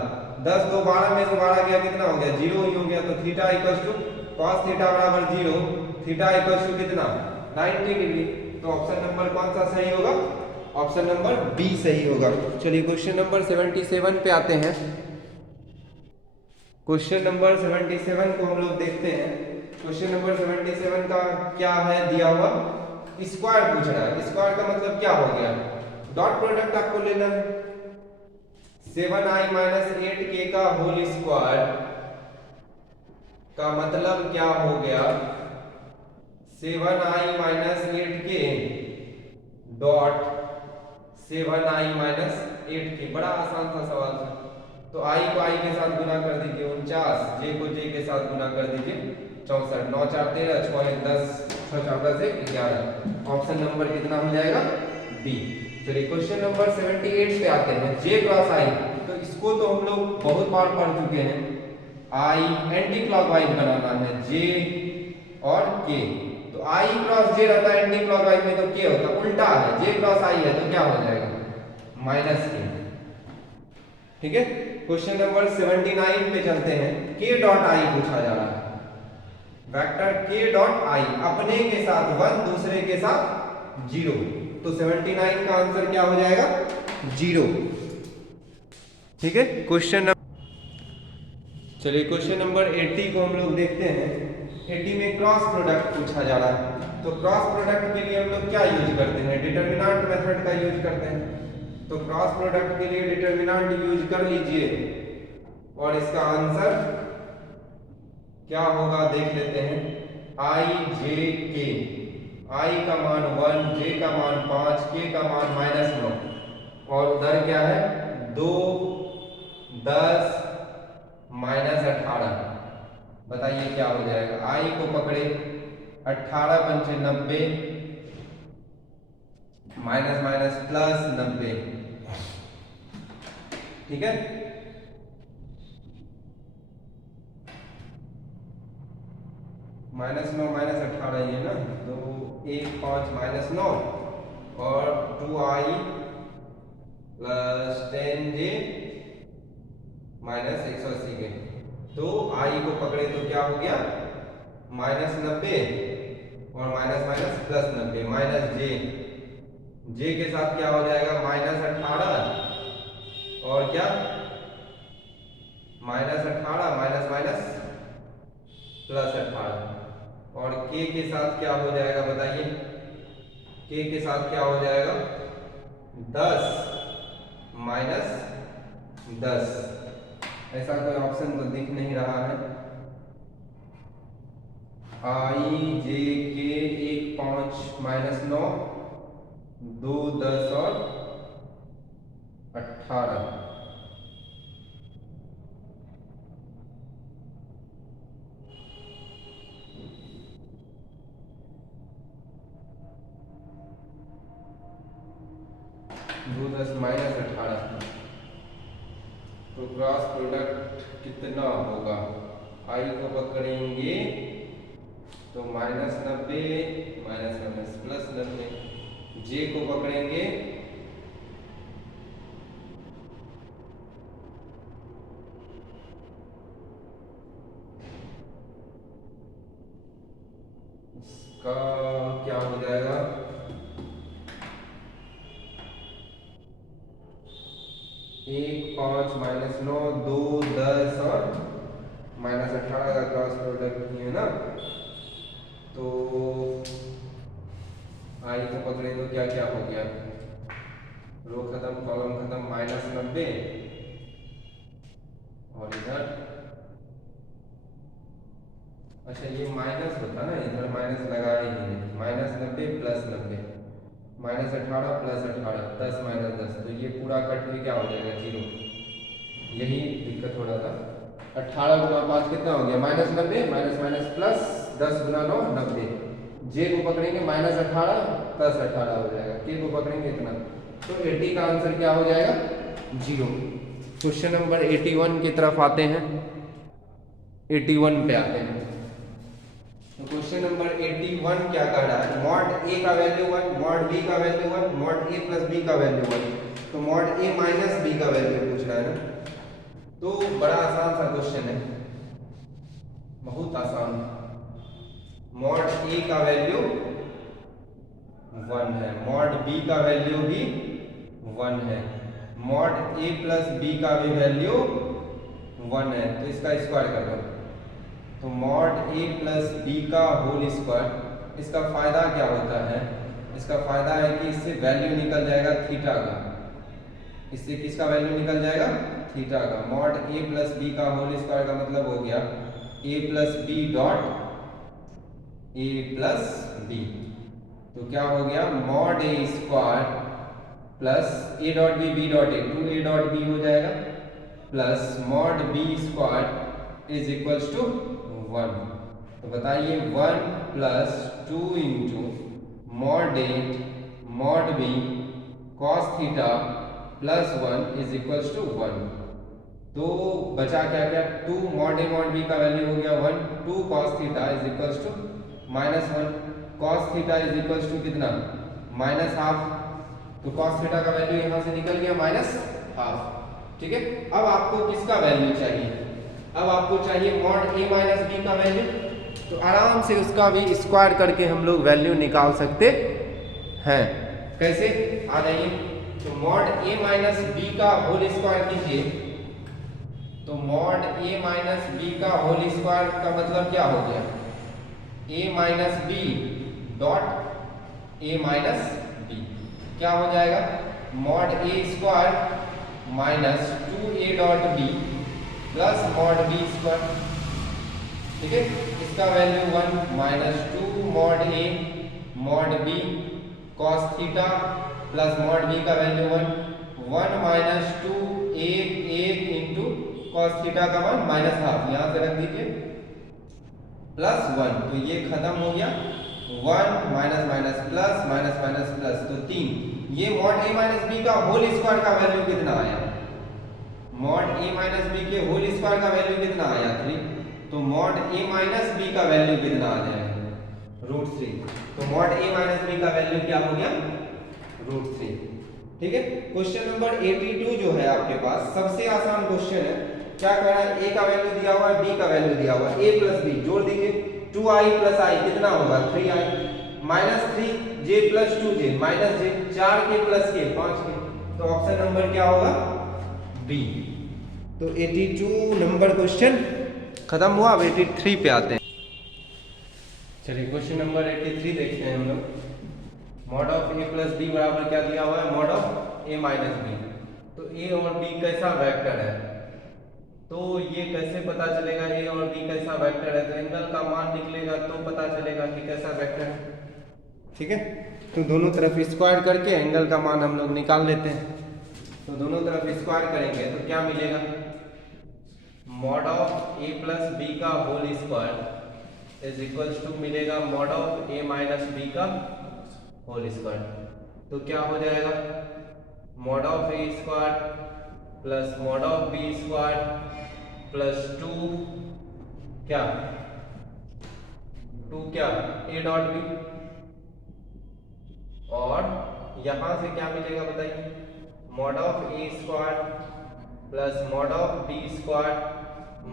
10 2 12 में से 12 गया, कितना हो गया 0 ही हो गया। तो theta equals to cos theta बराबर 0, थीटा इक्वल्स टू कितना 90 डिग्री। तो ऑप्शन नंबर कौन सा सही होगा, ऑप्शन नंबर बी सही होगा। चलिए क्वेश्चन नंबर 77 पे आते हैं। क्वेश्चन नंबर 77 को हम लोग देखते हैं। क्वेश्चन नंबर 77 का क्या है दिया हुआ, स्क्वायर पूछ रहा है। स्क्वायर का मतलब क्या हो गया, डॉट प्रोडक्ट आपको लेना है। 7i माइनस 8k का होल स्क्वायर का मतलब क्या हो गया, 7i minus 8k dot 7i minus 8k। बड़ा आसान सा सवाल था। तो i को i के साथ गुना कर दीजिए 49, j को j के साथ गुना कर दीजिए 64, 9 4 13, 6 1 10, 6 4 10 1 11। ऑप्शन नंबर कितना हो जाएगा बी। चलिए क्वेश्चन नंबर 78 पे आते हैं। j क्रॉस i, तो इसको तो हम लोग बहुत बार पढ़ चुके हैं। i एंटी क्लॉकवाइज बनाना है, j और k। तो i क्रॉस j रहता है एंटी क्लॉकवाइज में, तो k होता है, उल्टा है, j क्रॉस i है तो क्या हो जाएगा माइनस k। ठीक है, क्वेश्चन नंबर 79 पे चलते हैं। k डॉट i पूछा जा रहा है, वेक्टर k डॉट i अपने के साथ 1, दूसरे के साथ 0, तो 79 का आंसर क्या हो जाएगा 0। ठीक है, क्वेश्चन चलिए क्वेश्चन नंबर 80 को हम लोग देखते हैं। 80 में क्रॉस प्रोडक्ट पूछा जा रहा है। तो क्रॉस प्रोडक्ट के लिए हम लोग क्या यूज करते हैं, डिटरमिनेंट मेथड का यूज करते हैं। तो क्रॉस प्रोडक्ट के लिए डिटरमिनेंट यूज कर लीजिए और इसका आंसर क्या होगा देख लेते हैं। i j k, i का मान 1, j का मान 5, k का मान -9, और उधर क्या है 2 10 -18। बताइए क्या हो जाएगा। i को पकड़े 18 पंचे 90, माइनस माइनस प्लस 90। ठीक है, -9 -18 ये ना, तो 1 5 -9 और 2i प्लस 10j माइनस 180 के। तो i को पकड़े तो क्या हो गया -90 और minus minus plus 90, minus j के साथ क्या हो जाएगा -18 और क्या -18 माइनस माइनस प्लस 18, और k के साथ क्या हो जाएगा बताइए, k के साथ क्या हो जाएगा 10 माइनस 10। ऐसा कोई ऑप्शन तो दिख नहीं रहा है। i j k 1 5 -9 2 10 और 18। प्लस माइनस 18, तो क्रॉस प्रोडक्ट कितना होगा? आई को पकड़ेंगे तो -90 -90 प्लस 90, जे को पकड़ेंगे इसका क्या हो जाएगा? 1 5 -9 2 10 और -18 का क्रॉस प्रोडक्ट ही है ना, तो आई को पकड़े तो क्या क्या हो गया? रो खत्म, कॉलम खत्म, -90 और इधर, अच्छा ये माइनस होता ना, इधर माइनस लगाए ही नहीं, -90 प्लस 90, -18 प्लस 18, 10 -10, तो ये पूरा कट के क्या हो जाएगा? 0। यही दिक्कत हो रहा था। 18 गुना 5 कितना हो गया? -90 माइनस माइनस प्लस 10 गुना 9 90, जे को पकड़ेंगे -18 प्लस 18 हो जाएगा, के को पकड़ेंगे इतना, तो 80 का आंसर क्या हो जाएगा? 0। क्वेश्चन नंबर 81 की तरफ आते हैं, 81 पे आते हैं। तो क्वेश्चन नंबर 81 क्या कह रहा है? मॉड ए का वैल्यू 1, मॉड बी का value 1, mod A plus B का वैल्यू 1, तो मॉड ए माइनस बी का वैल्यू पूछ रहा है ना, तो बड़ा आसान सा क्वेश्चन है, बहुत आसान। मॉड ए का वैल्यू 1 है, मॉड बी का वैल्यू भी 1 है, मॉड ए प्लस बी का भी वैल्यू 1 है, तो इसका स्क्वायर कर दो, तो मॉड ए प्लस बी का होल स्क्वायर। इसका फायदा क्या होता है? इसका फायदा है कि इससे वैल्यू निकल जाएगा थीटा का, इससे किसका वैल्यू निकल जाएगा? थीटा का। मॉड ए प्लस बी का होल स्क्वायर का मतलब हो गया A plus B dot A plus B, तो क्या हो गया? Mod A square plus A dot B dot A, 2a dot B हो जाएगा, plus mod B square is equals to 1। तो बताइए 1 प्लस 2 into mod A mod B cos theta plus 1 is equals to 1, तो बचा क्या क्या? 2 मॉड ए मॉड बी का वैल्यू हो गया 1, 2 cos theta is equals to -1, cos theta is equals to कितना? -12, तो कॉस थीटा का वैल्यू यहां से निकल गया -12, ठीक है। अब आपको किसका वैल्यू चाहिए? अब आपको चाहिए मॉड ए माइनस बी का वैल्यू, तो आराम से उसका भी स्क्वायर करके हम लोग वैल्यू निकाल सकते हैं। कैसे? आ जाइए, तो मॉड ए माइनस बी का होल स्क्वायर कीजिए, तो मॉड ए माइनस बी का होल स्क्वायर का मतलब क्या हो गया? A minus B dot A minus B, क्या हो जाएगा? Mod A square minus 2a dot B plus mod B square, ठीक है। इसका value 1 minus 2 mod A mod B cos theta plus mod B का value 1 minus 2 1 into cos theta का मान -12, यहां से रख दीजिए, प्लस 1, तो ये खत्म हो गया, 1 minus minus plus minus minus plus, तो 3। ये मॉड ए माइनस बी का होल स्क्वायर का वैल्यू कितना आया? मॉड ए माइनस बी के होल स्क्वायर का वैल्यू कितना आया? 3, तो मॉड ए माइनस बी का वैल्यू कितना आ जाएगा? √3, तो मॉड ए माइनस बी का वैल्यू क्या हो गया? √3, ठीक है। क्वेश्चन नंबर 82 जो है आपके पास, सबसे आसान क्वेश्चन है। क्या कह रहा है? ए का वैल्यू दिया हुआ है, बी का वैल्यू दिया हुआ है, ए प्लस बी जोड़ दीजिए, 2i प्लस आई कितना होगा? 3i, -3 j plus 2j minus j, 4k plus k 5k, तो ऑप्शन नंबर क्या होगा? बी। तो 82 नंबर क्वेश्चन खत्म हुआ। अब 83 पे आते हैं। चलिए क्वेश्चन नंबर 83 देखते हैं हम लोग। Mod of A plus B बराबर क्या दिया हुआ है? Mod of A minus B. तो ए और बी कैसा वेक्टर है? तो ये कैसे पता चलेगा ए और बी कैसा वेक्टर है? तो एंगल का मान निकलेगा तो पता चलेगा कि कैसा वेक्टर है, ठीक है। तो दोनों तरफ स्क्वायर करके एंगल का मान हम लोग निकाल लेते हैं। तो दोनों तरफ स्क्वायर करेंगे तो क्या मिलेगा? Mod of A plus B का whole square is equals to मिलेगा mod of A minus B का होल स्क्वायर। तो क्या हो जाएगा? Mod of A square plus mod of B square plus 2 क्या ए डॉट बी, और यहां से क्या मिलेगा बताइए, mod of A square plus mod of B square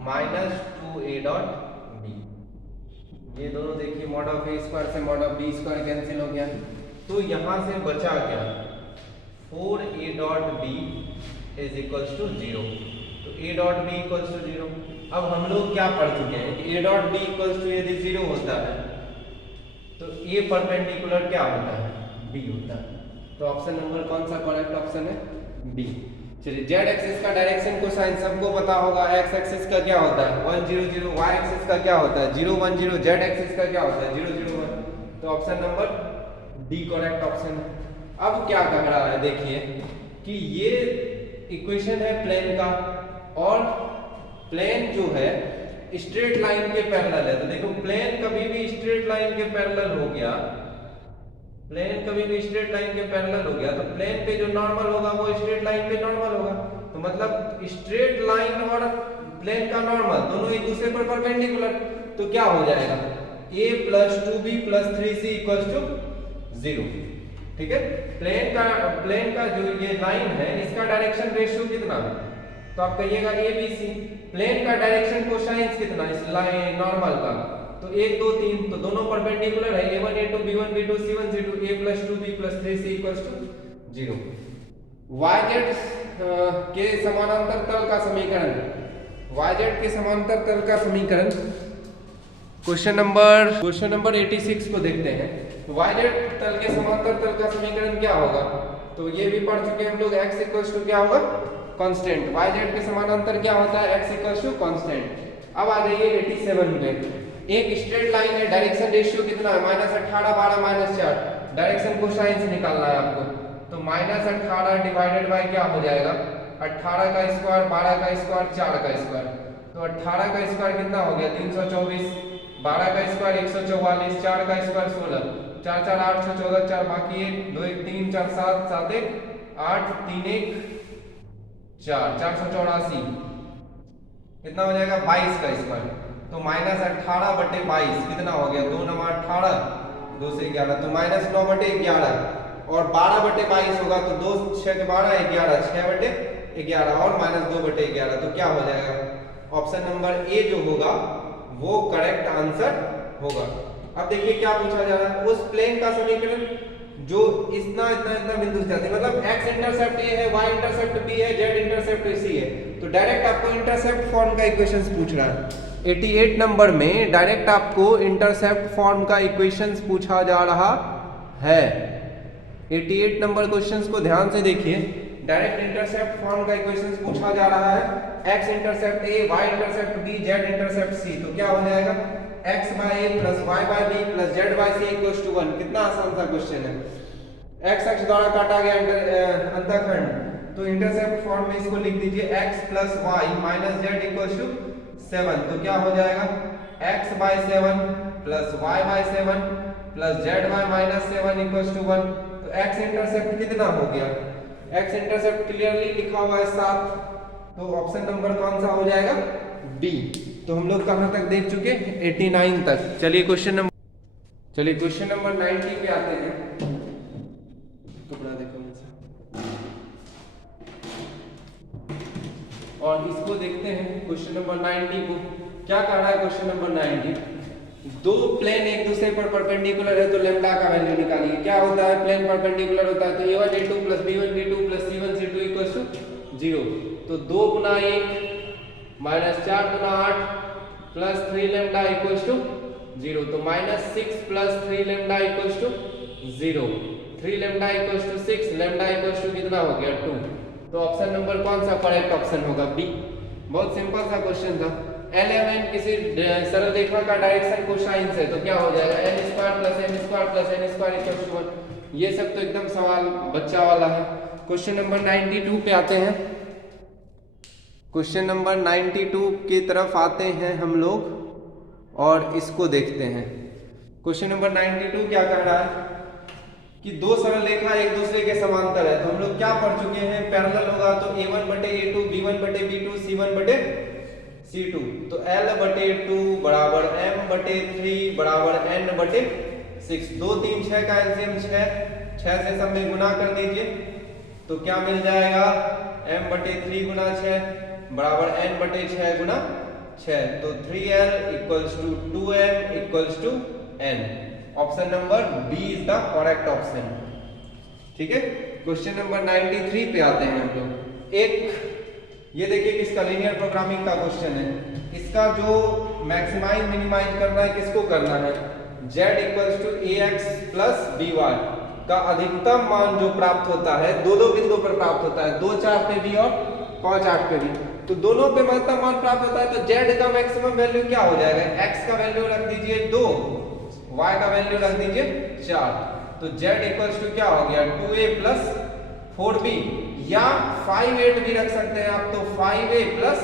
minus 2a dot B. ये दोनों देखिए मॉड ऑफ ए स्क्वायर से mod of B square cancel हो गया, तो यहां से बचा क्या 4a dot B is equals to 0। तो a dot B equals to 0। अब हम लोग क्या पढ़ चुके हैं कि a dot B equals to यदि 0 होता है तो a परपेंडिकुलर क्या होता है, b होता है। तो ऑप्शन नंबर कौन सा करेक्ट ऑप्शन है, b। चलिए जेड एक्सिस का डायरेक्शन कोसाइन सबको पता होगा, एक्स एक्सिस का क्या होता है 1 0 0, वाई एक्सिस का क्या होता है 0 1 0, जेड एक्सिस का क्या होता है 0 0 1। तो option number D correct option है। अब क्या कह रहा है देखिए कि ये इक्वेशन है प्लेन का, और प्लेन जो है स्ट्रेट लाइन के पैरेलल है। तो देखो प्लेन कभी भी स्ट्रेट लाइन के पैरेलल हो गया, प्लेन कभी भी स्ट्रेट लाइन के पैरेलल हो गया तो प्लेन पे जो नॉर्मल होगा वो स्ट्रेट लाइन पे नॉर्मल होगा। तो मतलब स्ट्रेट लाइन और प्लेन का नॉर्मल दोनों एक दूसरे पर परपेंडिकुलर, तो क्या हो जाएगा a plus 2b plus 3c equals to 0। ठीक है, प्लेन का जो ये लाइन है इसका डायरेक्शन रेशियो कितना है, तो आप कहिएगा ABC। प्लेन का डायरेक्शन कोसाइन कितना इस लाइन नॉर्मल का, तो 1 2 3, तो दोनों परपेंडिकुलर है a1 a2 b1 b2 c1 c2, a plus 2b plus 3c equals to 0। yz के समानांतर तल का समीकरण, yz के समांतर तल का समीकरण क्वेश्चन नंबर 86 को देखते हैं। तो yz तल के समांतर तल का समीकरण क्या होगा, तो ये भी पढ़ चुके हम लोग, x इक्वल्स टू क्या होगा कांस्टेंट, yz के समानांतर क्या होता है x इक्वल्स टू कांस्टेंट। अब आ जाइए 87 में, एक स्ट्रेट लाइन है, डायरेक्शन रेशियो कितना है -18 12 -4, डायरेक्शन कोसाइन से निकालना है आपको। तो -18 डिवाइडेड बाय क्या हो जाएगा 18 का स्क्वायर 12 का स्क्वायर 4 का स्क्वायर, तो 18 का स्क्वायर कितना हो गया 324, 12 का स्क्वायर 144, 4 का स्क्वायर 16, 4 4 8 6 14 4 बाकी 1 2 1 3 4 7 7 1 8 3 1 4 484, कितना हो जाएगा 22 का स्क्वायर। तो -18 बटे 22 कितना हो गया 2 9 18, 2 से 11, तो -9 बटे 11, और 12 बटे 22 होगा तो 2 6 के 12 11, 6 बटे 11 और -2 बटे 11, तो क्या हो जाएगा ऑप्शन नंबर ए जो होगा वो करेक्ट आंसर होगा। अब देखिए क्या पूछा जा रहा है, उस प्लेन का समीकरण जो इतना बिंदु से जाते हैं, मतलब x इंटरसेप्ट a है, y इंटरसेप्ट b है, z इंटरसेप्ट c है, तो डायरेक्ट आपको इंटरसेप्ट फॉर्म का इक्वेशंस पूछ रहा है। 88 नंबर में डायरेक्ट आपको इंटरसेप्ट फॉर्म का इक्वेशंस पूछा जा रहा है। 88 नंबर क्वेश्चंस को ध्यान से देखिए, डायरेक्ट इंटरसेप्ट फॉर्म का इक्वेशंस पूछा जा रहा है, x intercept a, y intercept b, z intercept c, तो क्या हो जाएगा x by a plus y by b plus z by c equals to 1। कितना आसान सा क्वेश्चन है, x अक्ष द्वारा काटा गया अंतःखंड, तो इंटरसेप्ट फॉर्म में इसको लिख दीजिए x plus y minus z equals to 7, तो क्या हो जाएगा x by 7 plus y by 7 plus z by minus 7 equals to 1। तो x इंटरसेप्ट कितना हो गया, x इंटरसेप्ट क्लियरली लिखा हुआ है 7, तो ऑप्शन नंबर कौन सा हो जाएगा बी। तो हम लोग कहां तक देख चुके 89 तक। चलिए क्वेश्चन नंबर 90 पे आते हैं। कपड़ा देखो और इसको देखते हैं क्वेश्चन नंबर 90 को क्या कह रहा है। क्वेश्चन नंबर 90, दो प्लेन एक दूसरे पर परपेंडिकुलर है तो लेम्डा का वैल्यू निकालिए। क्या होता है, प्लेन परपेंडिकुलर होता है तो a1 a2 plus b1 b2 plus c1 c2 equals to 0। तो 2 गुना 1 माइनस 4 गुना 8 प्लस 3 लेम्डा इक्वल्स टू 0, तो minus 6 plus 3 lambda equals to 0, 3 lambda equals to 6, lambda equals to कितना हो गया 2। तो ऑप्शन नंबर कौन सा करेक्ट ऑप्शन होगा बी। बहुत सिंपल सा क्वेश्चन था। Lmn किसी सरल रेखा का डायरेक्शन कोसाइन है तो क्या हो जाएगा n square plus m square plus n square equals to 1। ये सब तो एकदम सवाल बच्चा वाला है। क्वेश्चन नंबर 92 पे आते हैं। क्वेश्चन नंबर 92 की तरफ आते हैं हम लोग और इसको देखते हैं। क्वेश्चन नंबर 92 क्या कह रहा है कि दो सरल रेखा एक दूसरे के समांतर है, तो हम लोग क्या पढ़ चुके हैं, पैरेलल होगा तो a1 बटे a2, b1 बटे b2, c1 बटे c2, तो l बटे 2 बराबर m बटे 3 बराबर n बटे 6। 2 3 6 का एलसीएम 6 से सब में गुना कर दीजिए तो क्या मिल जाएगा, m बटे 3 गुना 6 बराबर n बटे 6 गुना 6, तो 3l equals to 2m equals to n। Option number B is the correct option. ठीक है, क्वेश्चन नंबर 93 पे आते हैं हम लोग। एक ये देखिए किसका लीनियर प्रोग्रामिंग का क्वेश्चन है, इसका जो मैक्सिमाइज मिनिमाइज करना है किसको करना है, z equals to ax plus by का अधिकतम मान जो प्राप्त होता है दो बिंदुओं पर प्राप्त होता है, 2 4 पे भी और 5 8 पे भी, तो दोनों पे महत्तम मान प्राप्त होता है, तो z का मैक्सिमम वैल्यू क्या हो जाएगा, x का वैल्यू रख दीजिए 2, y का वैल्यू रख दीजिए 4, तो z इक्वल्स टू क्या हो गया 2a प्लस 4b या 5 8 भी रख सकते हैं आप, तो 5a प्लस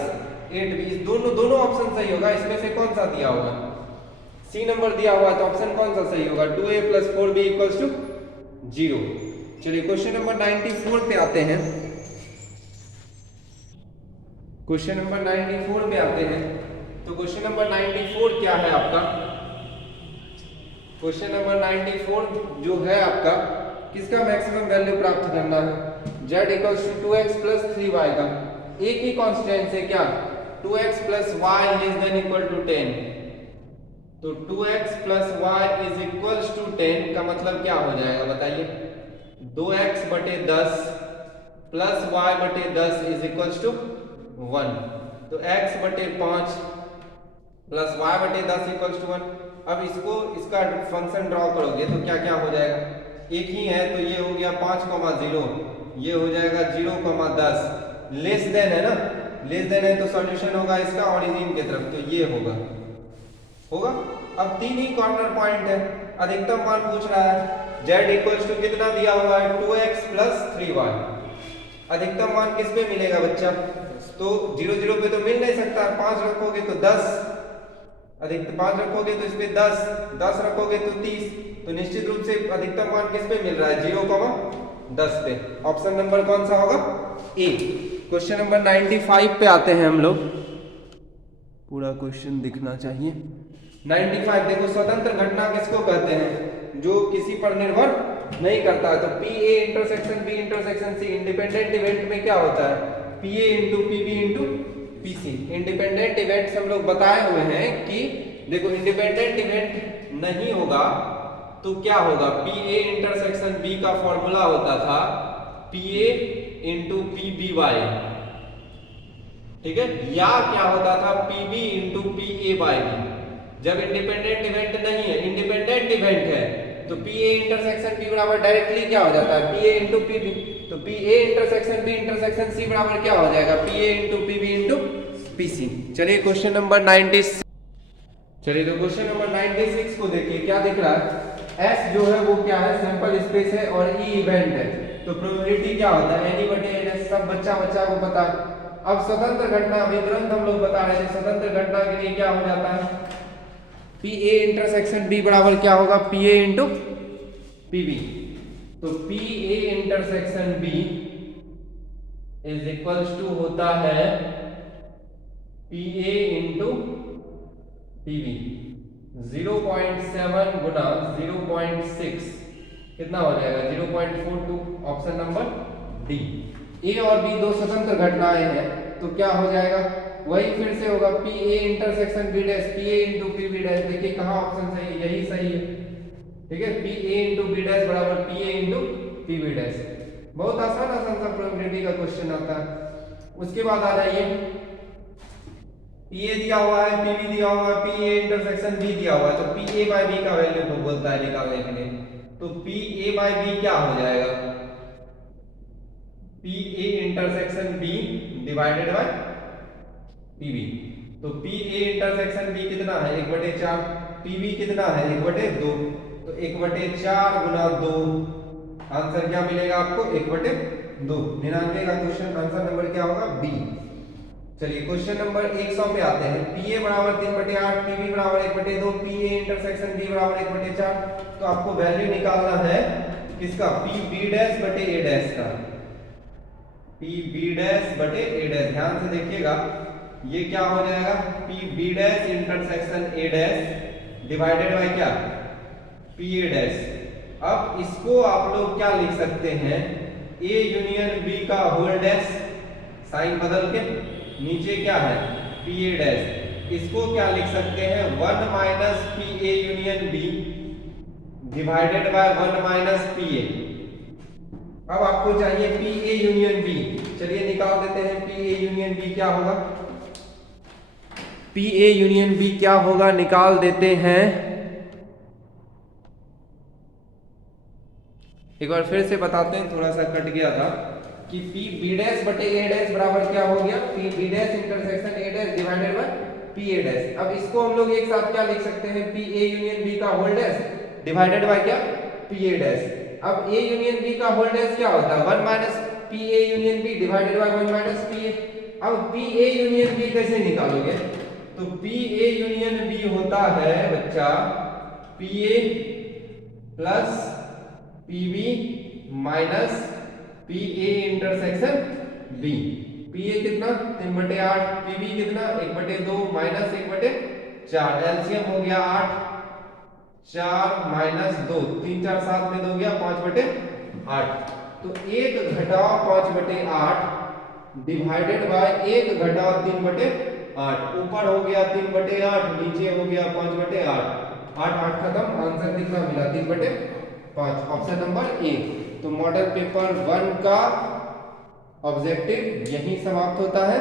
8b, दोनों ऑप्शन सही होगा। इसमें से कौन सा दिया होगा, सी नंबर दिया हुआ है, तो ऑप्शन कौन सा सही होगा, 2a plus 4b equals to 0। चलिए क्वेश्चन नंबर 94 पे आते हैं। क्वेश्चन नंबर 94 पे आते हैं, तो क्वेश्चन नंबर 94 क्या है आपका, क्वेश्चन नंबर 94 जो है आपका किसका मैक्सिमम वैल्यू प्राप्त करना है, z equals to 2x plus 3y का एक ही कांस्टेंट है क्या, 2x plus y less than equal to 10, तो 2x plus y is equals to 10 का मतलब क्या हो जाएगा बताइए, 2x बटे 10 प्लस y बटे 10 इज इक्वल्स टू 1, तो x बटे 5 प्लस y बटे 10 इक्वल्स टू 1। अब इसका फंक्शन ड्रॉ करोगे तो क्या क्या हो जाएगा, एक ही है तो ये हो गया 5,0, ये हो जाएगा 0,10, लेस देन है ना, लेस देन है तो सॉल्यूशन होगा इसका ओरिजिन की तरफ, तो ये होगा। अब 3 ही कॉर्नर पॉइंट है, अधिकतम मान पूछ रहा है, z इक्वल्स टू कितना दिया हुआ है 2x प्लस 3y, अधिकतम मान किस पे मिलेगा बच्चा, तो 0 0 पे तो मिल नहीं सकता, 5 रखोगे तो 10, अधिकतम 5 रखोगे तो इस पे 10 रखोगे तो 30, तो निश्चित रूप से अधिकतम मान किस पे मिल रहा है 0,10 पे। ऑप्शन नंबर कौन सा होगा, ए। क्वेश्चन नंबर 95 पे आते हैं हम लोग, पूरा क्वेश्चन दिखना चाहिए। 95 देखो, स्वतंत्र घटना किसको कहते हैं, जो किसी पर निर्भर नहीं करता है, तो P A intersection B intersection C, independent event में क्या होता है, P A into P B into P C. Independent events हम लोग बताए हुए हैं कि देखो इंडिपेंडेंट इवेंट नहीं होगा तो क्या होगा, पी ए इंटरसेक्शन बी का फॉर्मूला होता था P A into P B Y, ठीक है, या क्या होता था P B into P A by B. जब इंडिपेंडेंट इवेंट नहीं है, इंडिपेंडेंट इवेंट है, तो पी ए इंटरसेक्शन बी बराबर डायरेक्टली क्या हो जाता है P A into P B, तो P A intersection B intersection C बराबर क्या हो जाएगा P A into P B into P C. चलिए क्वेश्चन नंबर 96, चलिए तो क्वेश्चन नंबर 96 को देखिए क्या दिख रहा है, S जो है वो क्या है सैंपल स्पेस है और E इवेंट है, तो प्रोबेबिलिटी क्या होता है एनी बटे एन, सब बच्चा को पता है। अब स्वतंत्र घटना अभी तुरंत हम लोग बता रहे थे, स्वतंत्र घटना के लिए क्या हो जाता है पी ए इंटरसेक्शन बी बराबर क्या होगा P A into P B, तो P A intersection B is equals to होता है P A into P B, 0.7 गुना 0.6 कितना हो जाएगा 0.42, ऑप्शन नंबर डी। ए और बी दो स्वतंत्र घटनाएं हैं, तो क्या हो जाएगा वही फिर से होगा P A intersection B dash P A into P B dash. देखिए कहाँ ऑप्शन सही है, यही सही है, ठीक है, P A into B dash बराबर P A into P B dash. बहुत आसान सा प्रोबेबिलिटी का क्वेश्चन आता है। उसके बाद आ जाइए पी ए दिया हुआ है, पी बी दिया हुआ है, पी ए इंटरसेक्शन बी दिया हुआ है, तो पी ए बाई बी का वैल्यू को बोलता है निकालने के लिए, तो पी ए बाई बी क्या हो जाएगा P A intersection B divided by P B, तो पी ए इंटरसेक्शन बी कितना है 1/4, पी बी कितना है 1/2, तो 1/4 गुना 2, आंसर क्या मिलेगा आपको 1/2। 99 का क्वेश्चन आंसर नंबर क्या होगा बी। चलिए क्वेश्चन नंबर 100 पे आते हैं, पी ए बराबर 3/8, पी बी बराबर 1/2, पी ए इंटरसेक्शन बी बराबर 1/4, तो आपको वैल्यू निकालना है किसका, पी बी डैश बटे ए डैश का, पी बी डैश बटे ए डैश। ध्यान से देखिएगा, ये क्या हो जाएगा, P B dash intersection A dash divided by क्या, पी ए डैश। अब इसको आप लोग क्या लिख सकते हैं, ए यूनियन बी का होल डैश, साइन बदल के नीचे क्या है, पी ए डैश। इसको क्या लिख सकते हैं, 1 minus P A union B divided by 1 minus P A. अब आपको चाहिए पी ए यूनियन बी, चलिए निकाल देते हैं पी ए यूनियन बी क्या होगा, पी ए यूनियन बी क्या होगा निकाल देते हैं। एक बार फिर से बताते हैं, थोड़ा सा कट गया था कि पी बी डैश बटे ए डैश बराबर क्या हो गया, P B dash intersection A dash divided by P A dash. अब इसको हम लोग एक साथ क्या लिख सकते हैं, पी ए यूनियन बी का होल डैश डिवाइडेड बाय क्या, पी ए डैश। अब ए यूनियन बी का होल डैश क्या होता है, 1 minus P A union B divided by 1 minus P A. अब पी ए यूनियन बी कैसे निकालोगे, तो पी ए यूनियन बी होता है बच्चा P A plus P B minus P A intersection B. P A कितना 3/8, पी बी कितना 1/2 minus 1/4, LCM हो गया 8, 4 माइनस 2, 3 4 7 में 2 गया 5/8। तो 1 घटाओ 5/8 डिवाइडेड बाय 1 घटाओ 3/8। ऊपर हो गया 3/8, नीचे हो गया 5/8, 8 8 खत्म, आंसर कितना मिला 3/5, ऑप्शन नंबर ए। तो मॉडल पेपर 1 का ऑब्जेक्टिव यही समाप्त होता है।